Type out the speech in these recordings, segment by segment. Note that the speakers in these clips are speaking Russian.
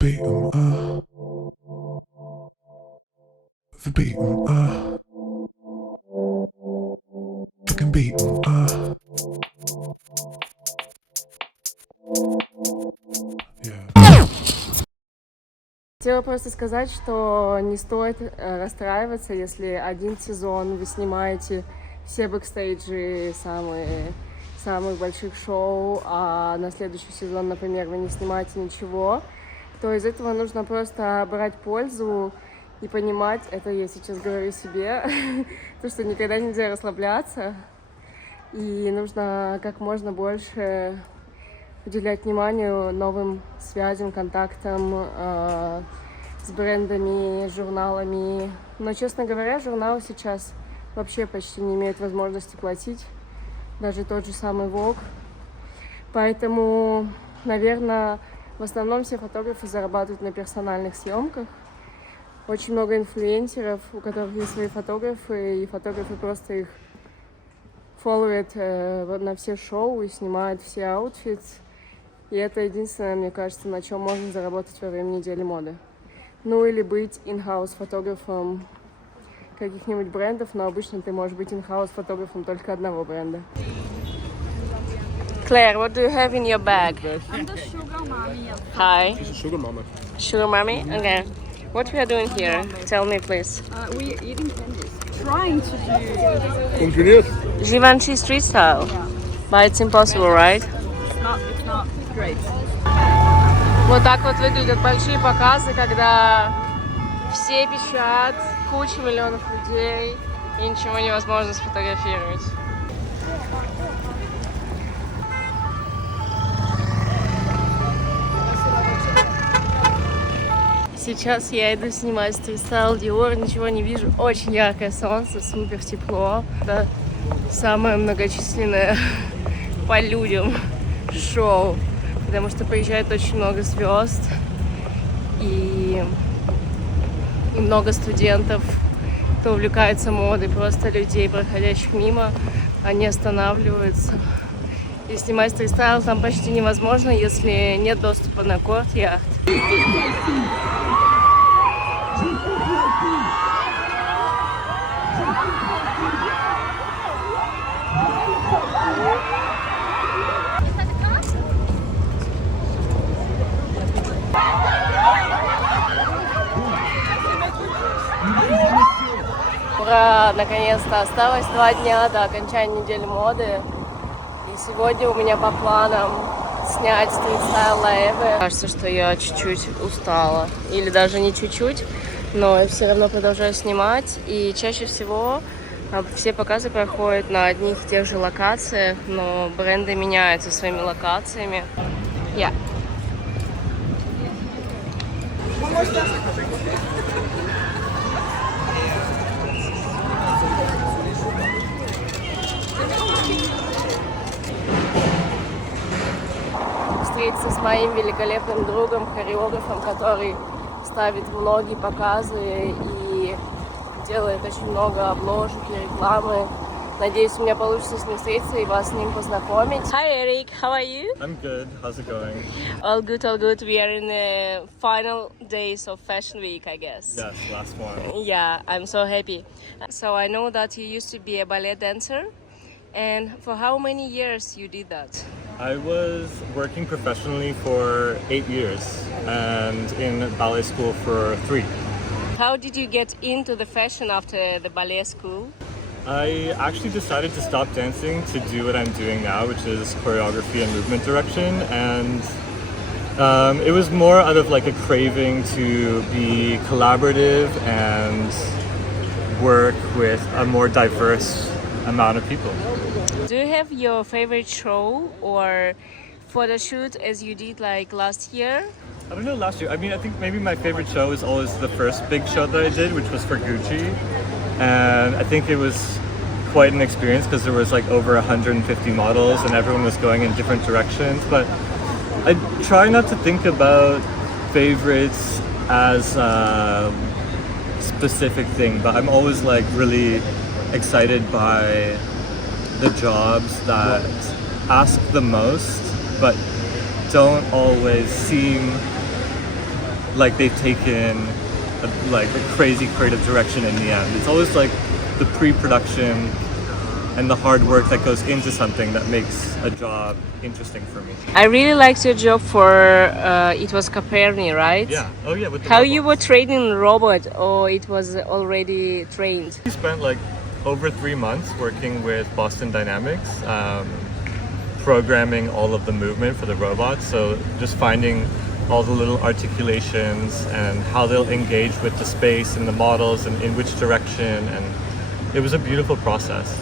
beat 'em, the beat 'em, fucking beat 'em, yeah. Хотела просто сказать, что не стоит расстраиваться, если один сезон вы снимаете все бэкстейджи самых больших шоу, а на следующий сезон, например, вы не снимаете ничего, то из этого нужно просто брать пользу и понимать, это я сейчас говорю себе, то, что никогда нельзя расслабляться, и нужно как можно больше уделять внимание новым связям, контактам с брендами, журналами. Но, честно говоря, журналы сейчас вообще почти не имеют возможности платить, даже тот же самый Vogue. Поэтому, наверное, в основном все фотографы зарабатывают на персональных съемках. Очень много инфлюенсеров, у которых есть свои фотографы, и фотографы просто их фолловят на все шоу и снимают все аутфиты. И это единственное, мне кажется, на чем можно заработать во время недели моды. Ну или быть in-house фотографом каких-нибудь брендов, но обычно ты можешь быть in-house фотографом только одного бренда. Claire, what do you have in your bag? I'm the sugar mommy of Hi. Sugar mama. Sugar mommy? Okay. What we are doing here? Tell me, please. we're eating candies. Trying to do Ingenious. Givenchy street style. But it's impossible, right? it's not great. Вот так вот выглядят большие показы, когда все пищат, куча миллионов людей, и ничего невозможно сфотографировать. Сейчас я иду снимать стрит-стайл Dior, ничего не вижу, очень яркое солнце, супер тепло. Это самое многочисленное по людям шоу, потому что приезжает очень много звезд и много студентов, кто увлекается модой, просто людей, проходящих мимо, они останавливаются. И снимать стрит-стайл там почти невозможно, если нет доступа на корт-яхт. Ура! Наконец-то осталось 2 дня до окончания недели моды. И сегодня у меня по планам снять стрит-стайл лайвы. Кажется, что я чуть-чуть устала. Или даже не чуть-чуть, но я все равно продолжаю снимать. И чаще всего все показы проходят на одних и тех же локациях, но бренды меняются своими локациями. Yeah. Встретиться с моим великолепным другом, хореографом, который ставит влоги, показы и делает очень много обложек и рекламы. Надеюсь, у меня получится с ним встретиться и вас с ним познакомить. Hi, Eric. How are you? I'm good. How's it going? All good, all good. We are in the final days of Fashion Week, I guess. Yes, last one. Yeah, I'm so happy. So I know that you used to be a ballet dancer. And for how many years you did that? I was working professionally for 8 years and in ballet school for 3. How did you get into the fashion after the ballet school? I actually decided to stop dancing to do what I'm doing now, which is choreography and movement direction. And it was more out of like a craving to be collaborative and work with a more diverse amount of people. Do you have your favorite show or photo shoot as you did like last year? I don't know, last year, I mean, I think maybe my favorite show is always the first big show that I did, which was for Gucci. And I think it was quite an experience because there was like over 150 models and everyone was going in different directions. But I try not to think about favorites as a specific thing, but I'm always like really excited by the jobs that ask the most but don't always seem like they've taken like a crazy creative direction in the end. It's always like the pre-production and the hard work that goes into something that makes a job interesting for me. I really liked your job for it was Coperni, right? Yeah. Oh yeah. With the How robot. you were training the robot, or it was already trained? We spent like over 3 months working with Boston Dynamics, programming all of the movement for the robots. So just finding all the little articulations and how they'll engage with the space and the models and in which direction. And it was a beautiful process.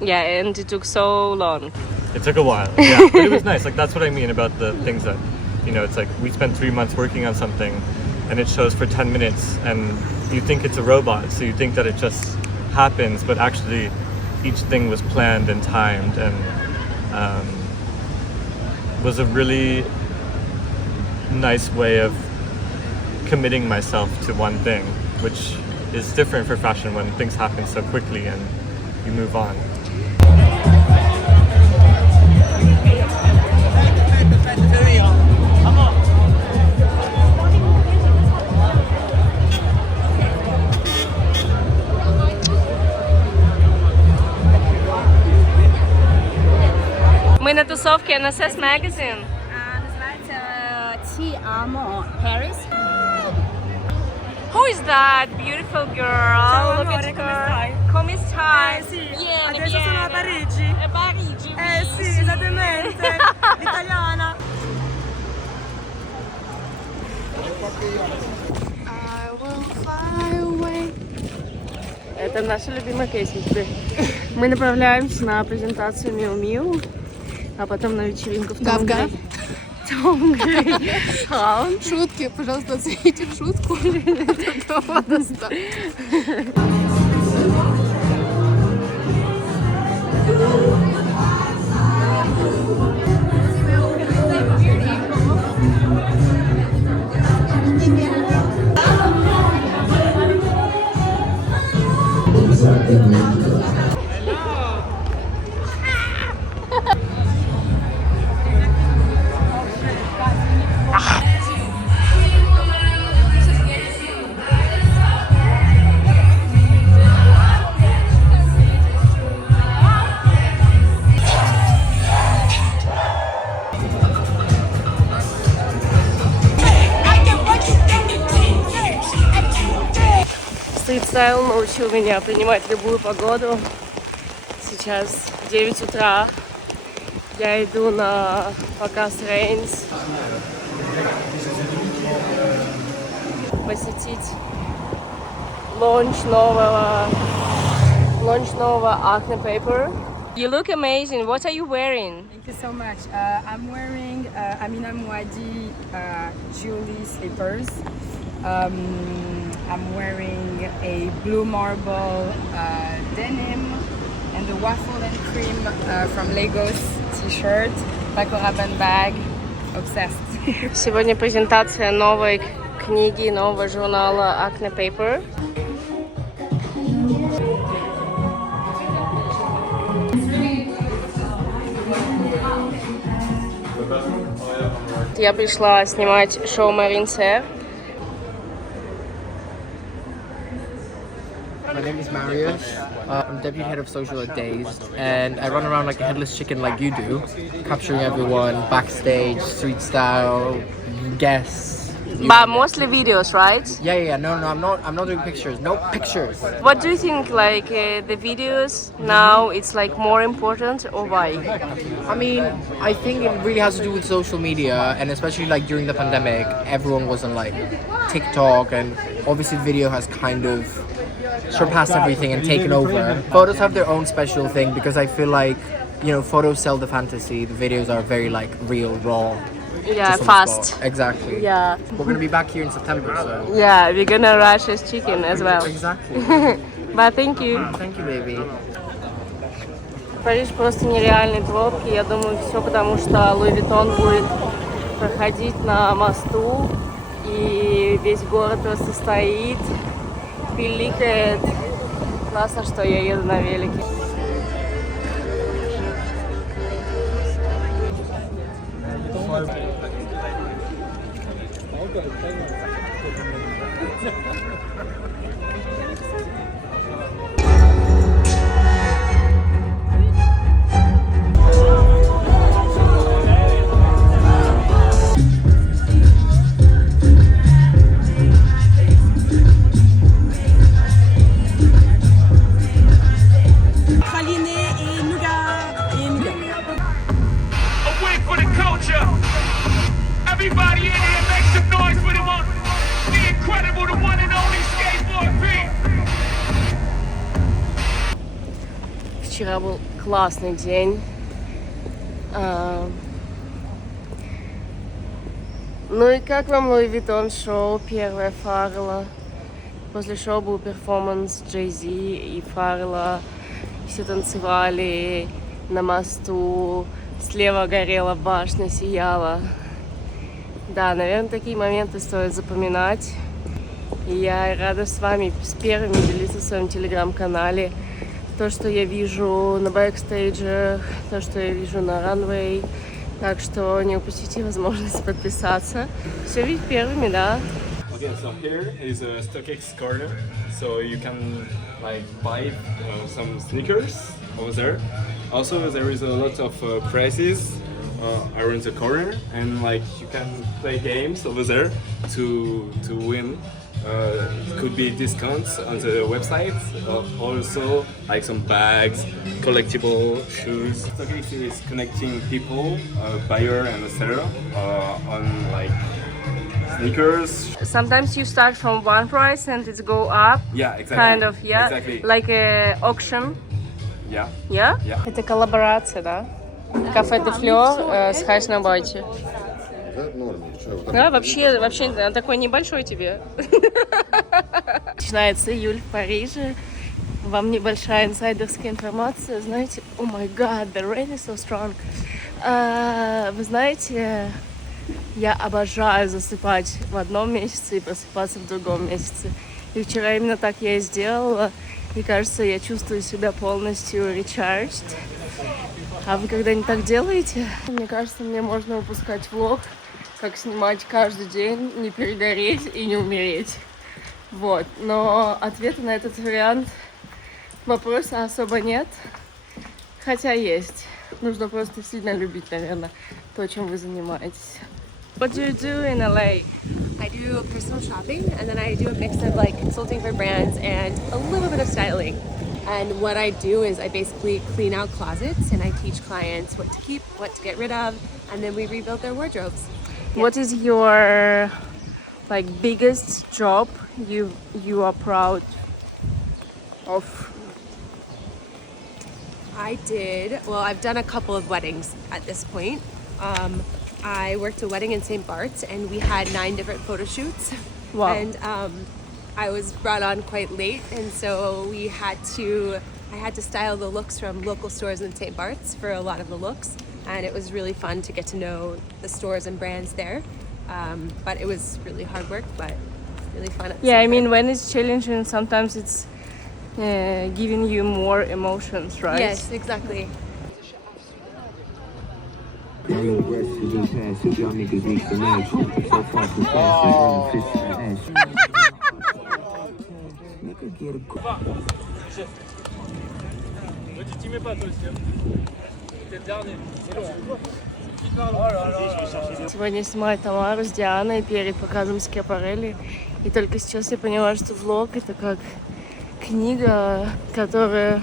Yeah, and it took so long. It took a while, yeah, but it was nice. Like that's what I mean about the things that, you know, it's like we spent 3 months working on something and it shows for 10 minutes and you think it's a robot, so you think that it just happens, but actually each thing was planned and timed and was a really nice way of committing myself to one thing, which is different for fashion when things happen so quickly and you move on. Мы на тусовке NSS Magazine. Называется Ti Amo Paris. Who is that beautiful girl? Ciao, Look at amore, come her. stai? Come stai? Sì, Vieni, adesso sono a vieni. Parigi. A Parigi. Sì, esattamente, l'italiana. I will fly away. Это наша любимая песня теперь. Мы направляемся на презентацию Miu Miu, а потом на вечеринку в Гав-гав. Тонгрей. Хаун. Шутки, пожалуйста, оцените шутку. Этого достаточно. Стрит-стайл научил меня принимать любую погоду. Сейчас 9 утра. Я иду на показ Рейнс. Посетить лонч нового Acne Paper. You look amazing. What are you wearing? Thank you so much. I'm wearing Amina Mouadi Julie slippers. I'm wearing a blue marble denim and a waffle and cream from Lagos t-shirt, Paco Rabanne bag. Obsessed. Сегодня презентация новой книги, нового журнала Acne Paper. Я пришла снимать шоу Марин Сэр. My name is Marius. I'm deputy head of social at Dazed, and I run around like a headless chicken like you do, capturing everyone backstage, street style, guests. But mostly videos, right? Yeah. No, I'm not doing pictures. No pictures. What do you think, like, the videos now, it's like more important, or why? I mean, I think it really has to do with social media, and especially like during the pandemic, everyone was on like TikTok, and obviously video has kind of surpassed everything and taken over. Photos have their own special thing because I feel like, you know, photos sell the fantasy. The videos are very like real, raw. Yeah, just on the fast. spot. Exactly. Yeah. We're gonna be back here in September, so. Yeah, we're gonna rush as chicken as well. Exactly. But thank you. Thank you, baby. Париж просто нереальные пробки. Я думаю, все потому, что Луи Виттон будет проходить на мосту. И весь город просто стоит, пиликает. Классно, что я еду на велике. A win for the culture. Everybody in here make some noise for the one, the incredible, the one and only Skateboard Pete. Вчера был классный день. Ну и как вам Луи Виттон шоу, первое Фаррелла? После шоу был перформанс Jay-Z и Фаррелла. Все танцевали на мосту. Слева горела башня, сияла. Да, наверное, такие моменты стоит запоминать. И я рада с вами с первыми делиться в своем телеграм-канале. То, что я вижу на бэкстейджах, то, что я вижу на ранвей. Так что не упустите возможность подписаться. Все видеть первыми, да. Okay, so here is a StockX corner, so you can like buy some sneakers over there. Also, there is a lot of prices around the corner, and like you can play games over there to win. It could be discounts on the website, also like some bags, collectible shoes. StockX is connecting people, buyer and seller, on like sneakers. Sometimes you start from one price and it go up. Yeah, exactly. Kind of, yeah. Exactly. Like a auction. Yeah. Yeah? Yeah. Это коллаборация, да? Кафе де Флёр с Хайс на Байте. Да, вообще, он такой небольшой тебе. Начинается июль в Париже. Вам небольшая инсайдерская информация. Знаете, oh my god, the rain is so strong. Вы знаете, я обожаю засыпать в одном месяце и просыпаться в другом месяце. И вчера именно так я и сделала. И кажется, я чувствую себя полностью recharged. А вы когда-нибудь так делаете? Мне кажется, мне можно выпускать влог, как снимать каждый день, не перегореть и не умереть. Вот. Но ответа на этот вариант вопроса особо нет. Хотя есть. Нужно просто сильно любить, наверное, то, чем вы занимаетесь. What do you do in LA? I do personal shopping, and then I do a mix of like consulting for brands and a little bit of styling. And what I do is I basically clean out closets and I teach clients what to keep, what to get rid of, and then we rebuild their wardrobes. What is your like biggest job you are proud of? I've done a couple of weddings at this point. I worked a wedding in St. Bart's and we had 9 different photo shoots. Wow. And I was brought on quite late, and so I had to style the looks from local stores in St. Bart's for a lot of the looks. And it was really fun to get to know the stores and brands there. But it was really hard work, but really fun at the Yeah, same I mean, time. when it's challenging, sometimes it's giving you more emotions, right? Yes, exactly. Сегодня снимаю Тамару с Дианой перед показом Скиапарелли. И только сейчас я поняла, что влог — это как книга, которая...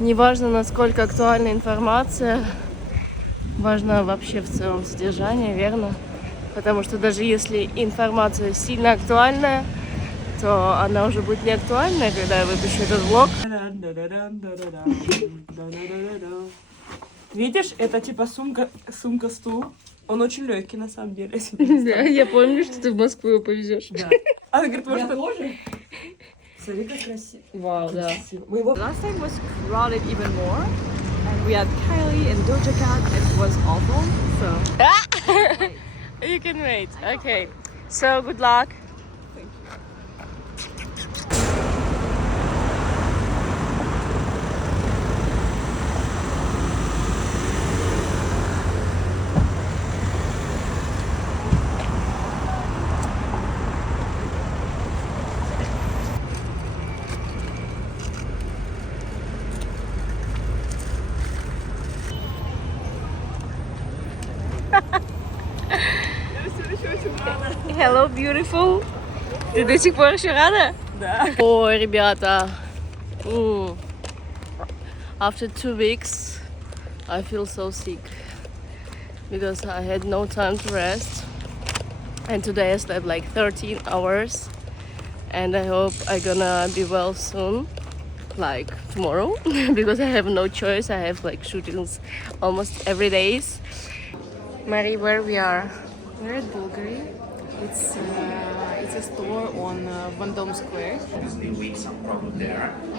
Неважно, насколько актуальна информация, важно вообще в целом содержание, верно? Потому что даже если информация сильно актуальная, то она уже будет не актуальная, когда я выпущу этот влог. Видишь, это типа сумка-стул. Он очень легкий на самом деле. Да, я помню, что ты в Москву его повезешь. Да. Она говорит, может, тоже? Смотри, как красиво. Вау, да. Last time was crowded even more, and we had Kylie and Doja Cat, and it was awful. So You can wait. Okay. So good luck. Hello, beautiful. Ты до сих пор еще рада? Да. Ой, ребята. After 2 weeks, I feel so sick because I had no time to rest. And today I slept like 13 hours. And I hope I'm gonna be well soon, like tomorrow, because I have no choice. I have like shootings almost every day. Marie, where we are? We're at Bulgari. It's a store on Vendome Square.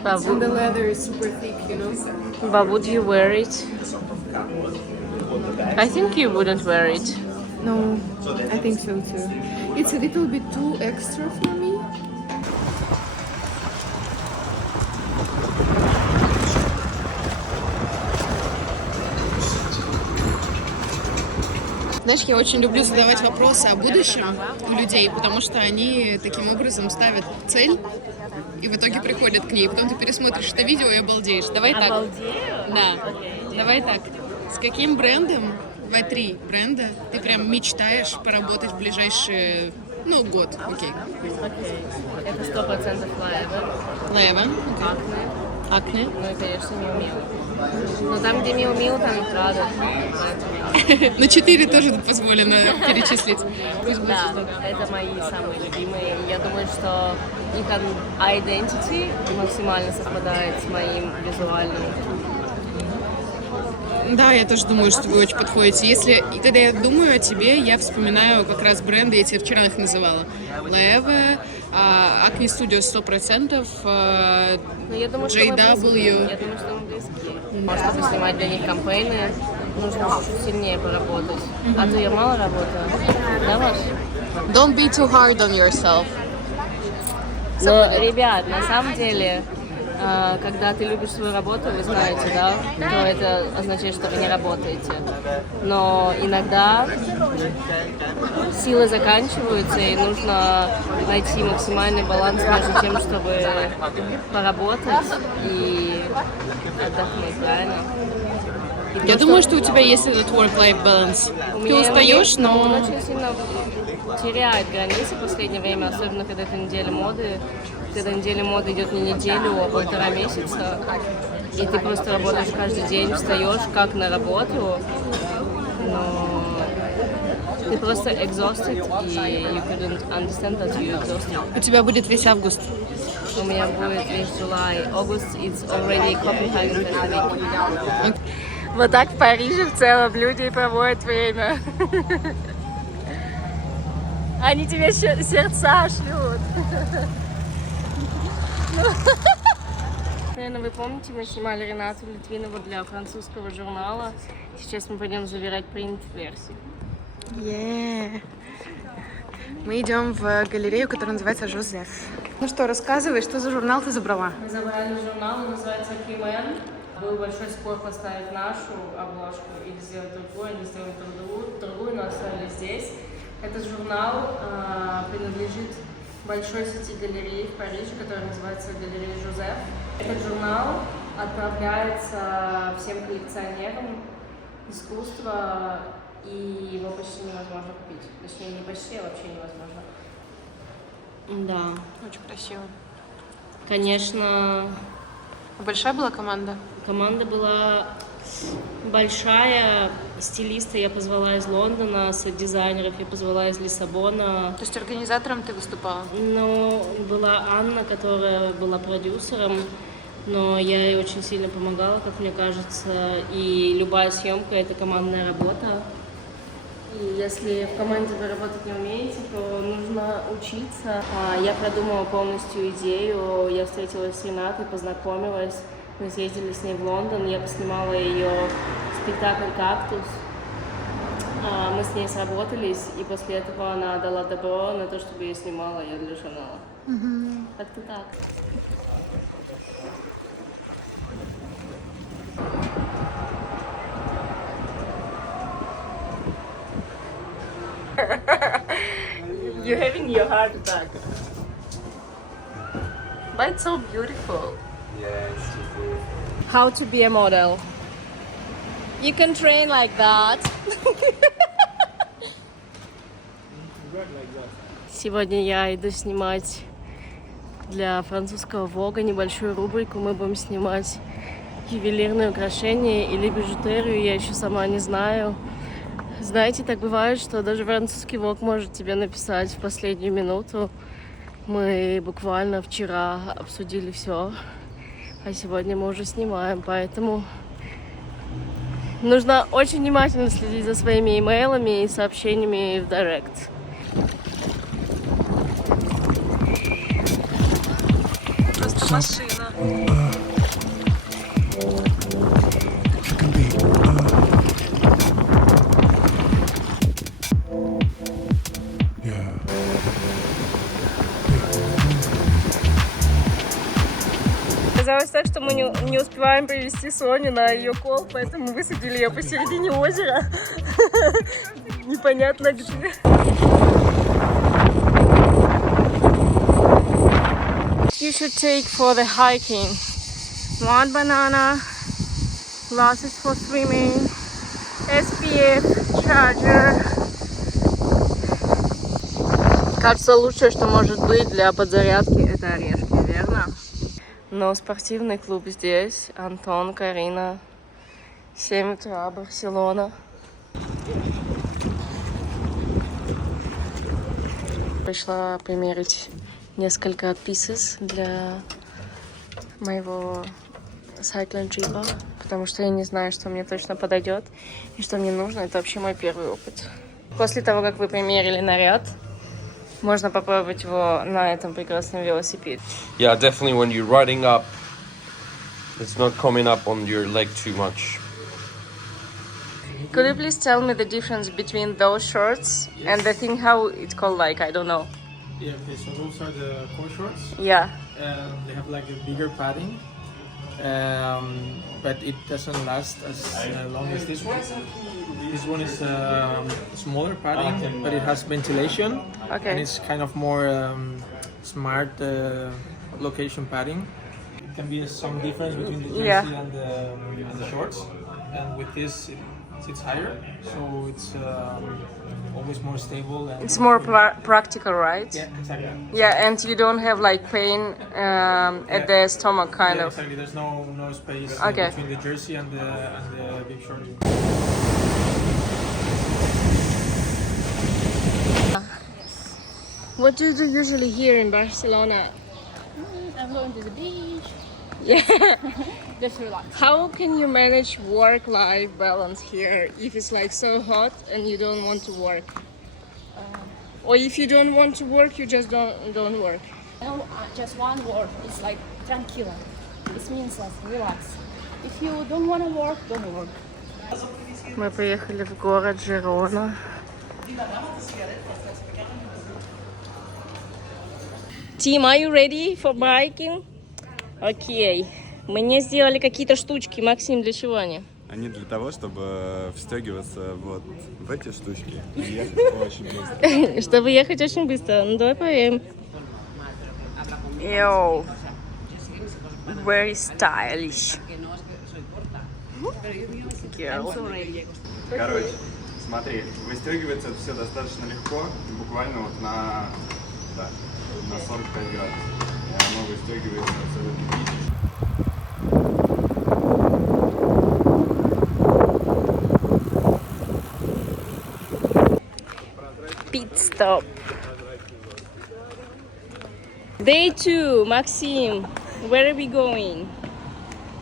Babu, And the leather is super thick, you know. but would you wear it? I think you wouldn't wear it. No, I think so too. It's a little bit too extra for me. Знаешь, я очень люблю задавать вопросы о будущем у людей, потому что они таким образом ставят цель и в итоге приходят к ней. Потом ты пересмотришь это видео и обалдеешь. Давай так. Да. Давай так. С каким брендом, 2-3 бренда, ты прям мечтаешь поработать в ближайшие, год? Окей. Это 100% Лаева. Акне. Ну и, конечно, Миу-Миу. Но там, где Миу-Миу, там и Прада. На 4 тоже позволено перечислить. Да, это мои самые любимые. Я думаю, что их identity максимально совпадает с моим визуальным. Да, я тоже думаю, что вы очень подходите. И когда я думаю о тебе, я вспоминаю как раз бренды, я тебе вчера их называла. Loewe, Acne Studio 100%, Я думаю, что JW. мы близки. Чтобы снимать для них кампейны, нужно чуть-чуть сильнее поработать. А то я мало работаю. Да, Маш? Don't be too hard on yourself. Но, ребят, на самом деле, когда ты любишь свою работу, вы знаете, да, то это означает, что вы не работаете. Но иногда силы заканчиваются, и нужно найти максимальный баланс между тем, чтобы поработать и отдохнуть, правильно? Я думаю, что у тебя есть этот work-life balance. Ты устаешь, но... Он очень сильно теряет границы в последнее время, особенно когда это неделя моды. Когда неделя моды идет не неделю, а 1,5 месяца, и ты просто работаешь каждый день, встаешь как на работу, но ты просто exhausted, и you couldn't understand that you exhausted. У тебя будет весь август. У меня будет весь July. August it's already Copenhagen Fashion Week. Вот так в Париже в целом люди проводят время. Они тебе сердца шлют. Наверное, вы помните, мы снимали Ренату Литвинову для французского журнала. Сейчас мы пойдем забирать принт-версию. Мы идем в галерею, которая называется «Жозеф». Ну что, рассказывай, что за журнал ты забрала? Мы забрали журнал, он называется «Кимен». Был большой спор поставить нашу обложку или сделать другую. Они сделали другую, но оставили здесь. Этот журнал принадлежит большой сети галерей в Париже, которая называется «Галерея Жозеф». Этот журнал отправляется всем коллекционерам искусства, и его почти невозможно купить. Точнее, не почти, а вообще невозможно. Да. Очень красиво. Конечно. Большая была команда? Команда была большая. Стилиста я позвала из Лондона, сет-дизайнеров я позвала из Лиссабона. То есть организатором ты выступала? Ну, была Анна, которая была продюсером, но я ей очень сильно помогала, как мне кажется. И любая съемка — это командная работа. И если в команде вы работать не умеете, то нужно учиться. Я продумала полностью идею, я встретилась с Ренатой, познакомилась. Мы съездили с ней в Лондон, я поснимала ее спектакль «Кактус». Мы с ней сработались, и после этого она дала добро на то, чтобы я снимала ее для журнала. Как-то так. You're having your heart attack. But it's so beautiful. Yeah, it's just beautiful. How to be a model. You can train like that. Сегодня я иду снимать для французского Vogue небольшую рубрику. Мы будем снимать ювелирные украшения или бижутерию, я еще сама не знаю. Знаете, так бывает, что даже французский Vogue может тебе написать в последнюю минуту. Мы буквально вчера обсудили все, а сегодня мы уже снимаем, поэтому нужно очень внимательно следить за своими имейлами и сообщениями в Директ. Просто машина. Chicken beat. Yeah. Оказалось так, что мы не успеваем привезти Соню на ее кол, поэтому высадили ее посередине озера. Непонятно где. You should take for the hiking. 1 banana, glasses for swimming, SPF, charger. Кажется, лучшее, что может быть для подзарядки, это орешки, верно? Но спортивный клуб здесь. Антон, Карина. 7 утра, Барселона. Пришла примерить несколько pieces для моего cycling trip, потому что я не знаю, что мне точно подойдет и что мне нужно. Это вообще мой первый опыт. После того, как вы примерили наряд, можно попробовать его на этом прекрасном велосипеде. Yeah, definitely when you're riding up, it's not coming up on your leg too much. Could you please tell me the difference between those shorts and the thing, how it's called, like, I don't know. Yeah, okay, so those are the core shorts. Yeah. They have like a bigger padding, but it doesn't last as long as this one. This one is smaller padding, but it has ventilation. Okay. And it's kind of more smart location padding. It can be some difference between the jersey and the shorts. And with this, it's higher, so it's always more stable. And it's more practical, right? Yeah, exactly. Yeah, and you don't have like pain at the stomach, kind of. Exactly. There's no space between the jersey and the big shorts. What do you do usually here in Barcelona? I'm going to the beach. Yeah. Just relax. How can you manage work-life balance here if it's like so hot and you don't want to work? Or if you don't want to work, you just don't work? No, just one word. It's like tranquila. It means like relax. If you don't want to work, don't work. Мы приехали в город Жирона. Team, are you ready for biking? Окей. Мне сделали какие-то штучки. Максим, для чего они? Они для того, чтобы встегиваться вот в эти штучки и ехать очень быстро. Чтобы ехать очень быстро. Ну, давай проверим. Yo. Very stylish. Girl. Короче, смотри, выстегивается все достаточно легко, буквально вот на 45 градусов. И оно выстегивается абсолютно. Pit stop. Day 2, Maxim. Where are we going?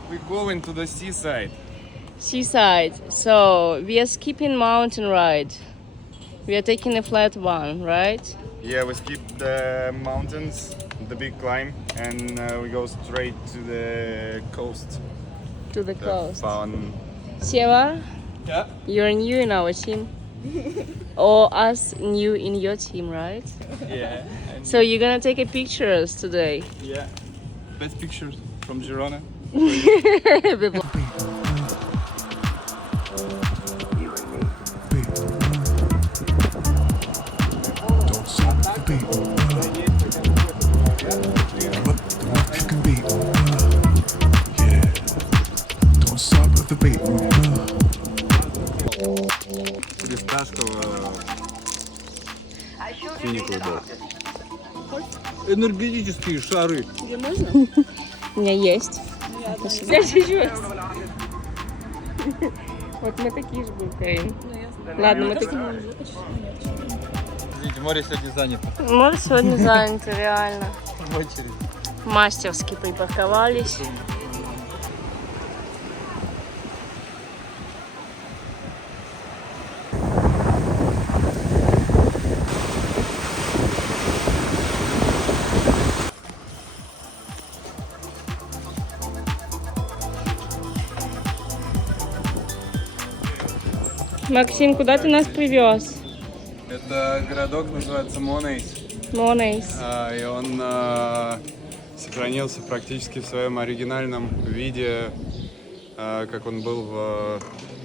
We're going to the seaside. Seaside. So we are skipping mountain ride. We are taking a flat one, right? Yeah, we skip the mountains, the big climb, and we go straight to the coast. To the coast. Fun. Seva? Yeah. You're new in our team. Or us new in your team, right? Yeah. So you're gonna take a pictures today? Yeah. Best pictures from Girona. Don't stop the beat. The chicken beat. Yeah. Don't stop the beat. Фисташкового. надо. Энергетические шары. Тебе можно? У меня есть. Я чуть-чуть. Вот мы такие же будем, Карин. Ладно, мы такие. Извините, море сегодня занято. Море сегодня занято, реально. В очередь. Мастерски припарковались. Максим, куда ты нас привез? Это городок называется Монейс. Монейс. И он сохранился практически в своем оригинальном виде, как он был в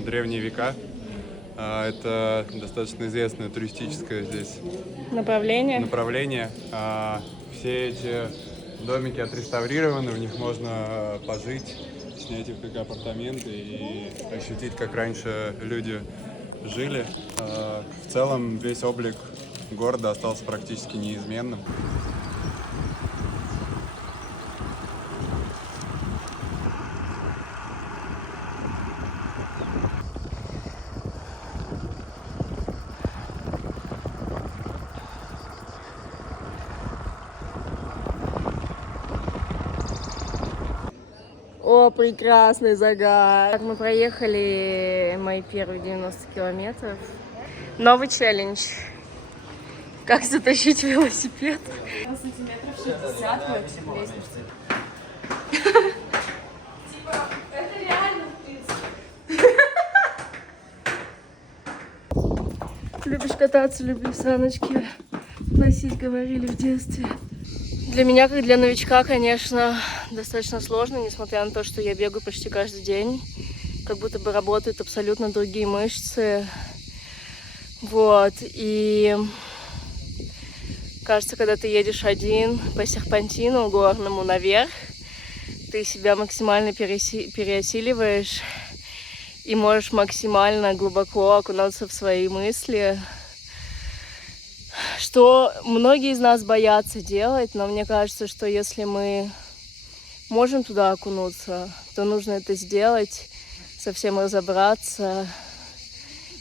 древние века. Это достаточно известное туристическое здесь направление. Все эти домики отреставрированы, в них можно пожить, снять их как апартаменты и ощутить, как раньше люди жили. В целом весь облик города остался практически неизменным. О, прекрасный загар! Так, мы проехали мои первые 90 километров. Новый челлендж. Как затащить велосипед? Сантиметров 60 вообще по лестнице. Это реально, в принципе. Любишь кататься, люблю саночки. Носить, говорили в детстве. Для меня, как для новичка, конечно, достаточно сложно, несмотря на то, что я бегаю почти каждый день. Как будто бы работают абсолютно другие мышцы. Вот, и кажется, когда ты едешь один по серпантину горному наверх, ты себя максимально переосиливаешь и можешь максимально глубоко окунуться в свои мысли, что многие из нас боятся делать, но мне кажется, что если мы можем туда окунуться, то нужно это сделать, совсем разобраться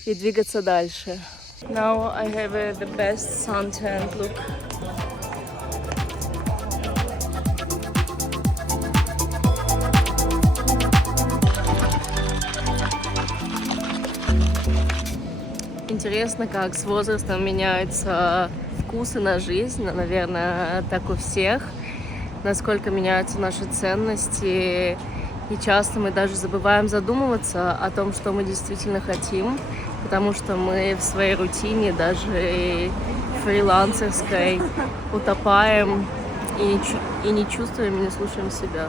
и двигаться дальше. Now I have the best suntan look. Интересно, как с возрастом меняются вкусы на жизнь, наверное, так у всех, насколько меняются наши ценности, и часто мы даже забываем задумываться о том, что мы действительно хотим, потому что мы в своей рутине, даже фрилансерской, утопаем и не чувствуем, и не слушаем себя.